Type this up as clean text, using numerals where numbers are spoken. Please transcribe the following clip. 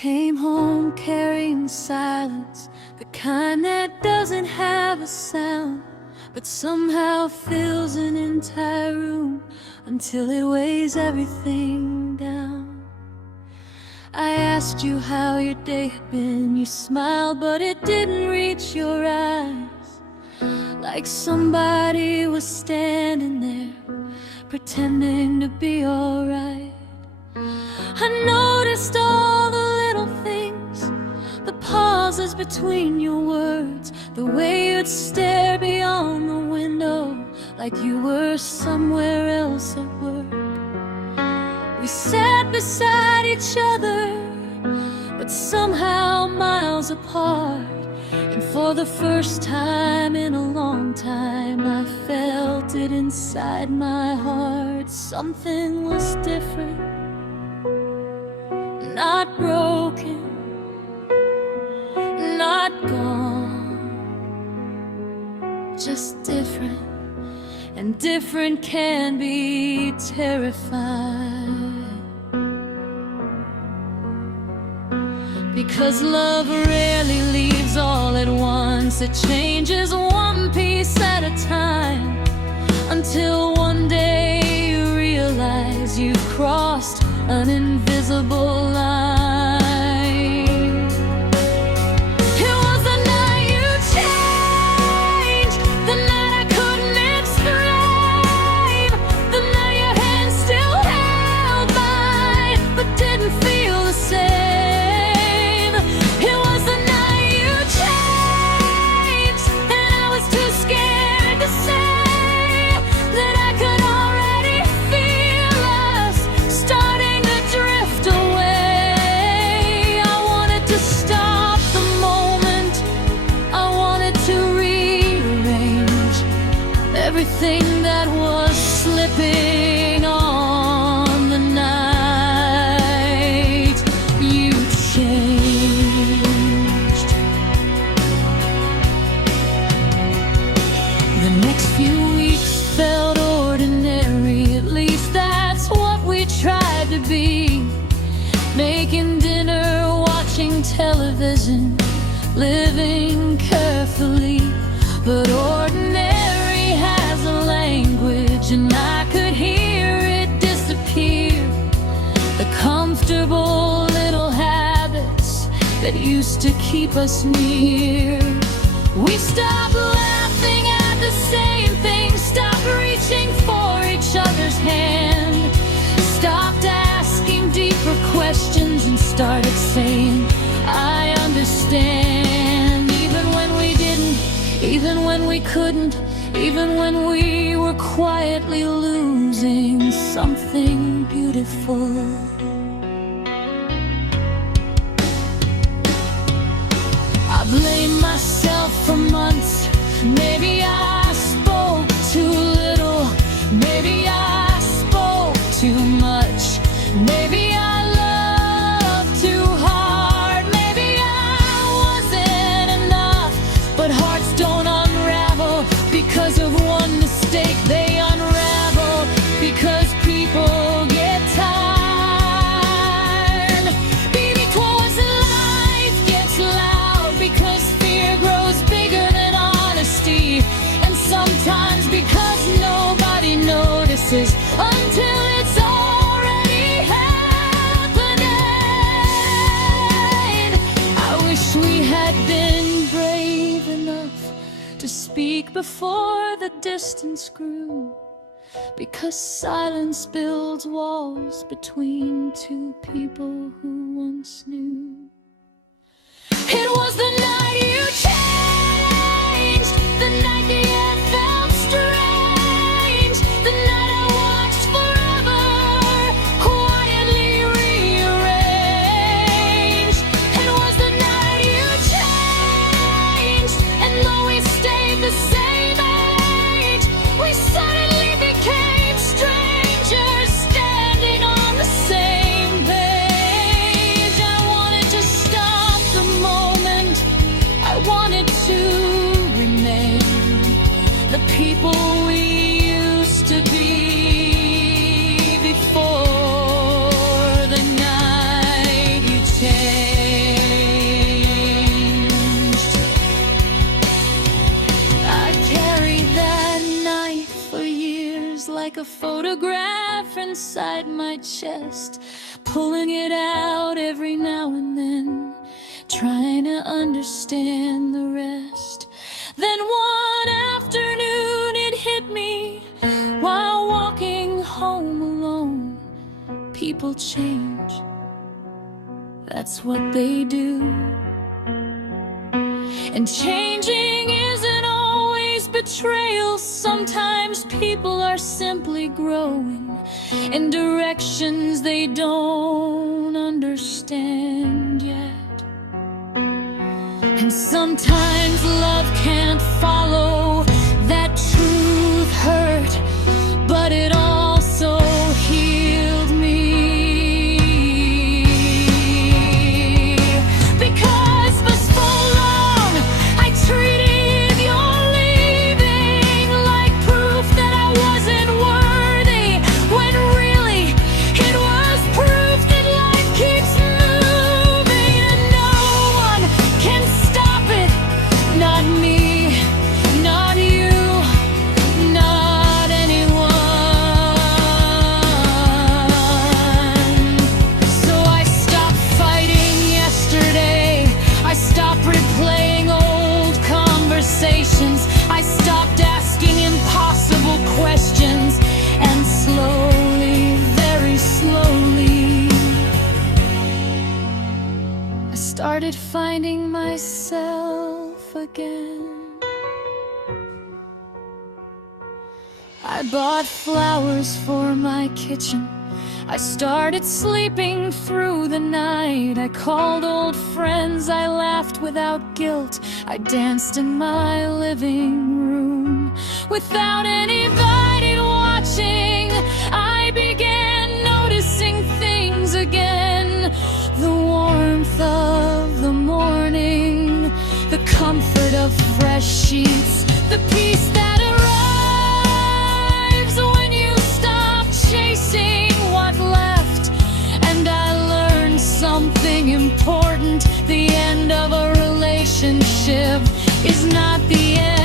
came home carrying silence, the kind that doesn't have a sound, but somehow fills an entire room until it weighs everything down. I asked you how your day had been. You smiled, but it didn't reach your eyes, like somebody was standing there pretending to be alright. I noticed all the little things, the pauses between your words, the way you'd stare beyond the window like you were somewhere else at work. We sat beside each other, but somehow miles apart, and for the first time in a long time I felt it inside my heart. Something was different, not broken, not gone, just different. And different can be terrifying, because love rarely leaves all at once. It changes one piece at a time, until one day you realize you've crossed an invisible line. It was the night you changed, the night I couldn't explain, the night your hand still held mine, but didn't feel the same. It was the night you changed, and I was too scared to say that I could already feel us starting to drift away. I wanted to stop the moment, I wanted to rearrange everything that was slipping on the night you changed. The next few weeks felt ordinary, at least that's what we tried to be. Making dinner, watching television, living carefully. But ordinary has a language, and I could hear it disappear. The comfortable little habits that used to keep us near. We stopped laughing at the same thing, stopped reaching for each other's hand, stopped asking deeper questions, and started saying, I understand. Even when we didn't, even when we couldn't, even when we were quietly losing something beautiful. I blamed myself for months. Maybe I spoke too little, maybe I spoke too much, maybe I loved too hard, maybe I wasn't enough. But hearts don't unravel because of one mistake, they unravel because people get tired. Baby, close life gets loud because fear grows bigger than honesty, and sometimes because nobody notices until it's already happening. I wish we had been brave enough to speak before the distance grew, because silence builds walls between two people who once knew. It was the night you changed, the night the air felt strange, the night I watched forever quietly rearrange. It was the night you changed, and though we stayed the same age, we suddenly became strangers standing on the same page. I wanted to stop the moment, I wanted to remain the people we used to be before the night you changed. a photograph inside my chest, pulling it out every now and then, trying to understand the rest. Then one afternoon it hit me while walking home alone. People change, that's what they do. And changing isn't always betrayal. Sometimes people are simply growing in directions they don't understand yet. And sometimes love can't follow that truth hurt, but it also healed me. Because for so long I treated your leaving like proof that I wasn't worthy, when really it was proof that life keeps moving and no one can stop it. Not me, not you, not anyone. So I stopped fighting yesterday. I stopped replaying old conversations. I stopped asking impossible questions. And slowly, very slowly, I started finding myself again. I bought flowers for my kitchen. I started sleeping through the night. I called old friends, I laughed without guilt. I danced in my living room without anybody watching. I began noticing things again. The warmth of the morning, the comfort of fresh sheets, the peace that arrives when you stop chasing what left. And I learned something important: the end of a relationship is not the end.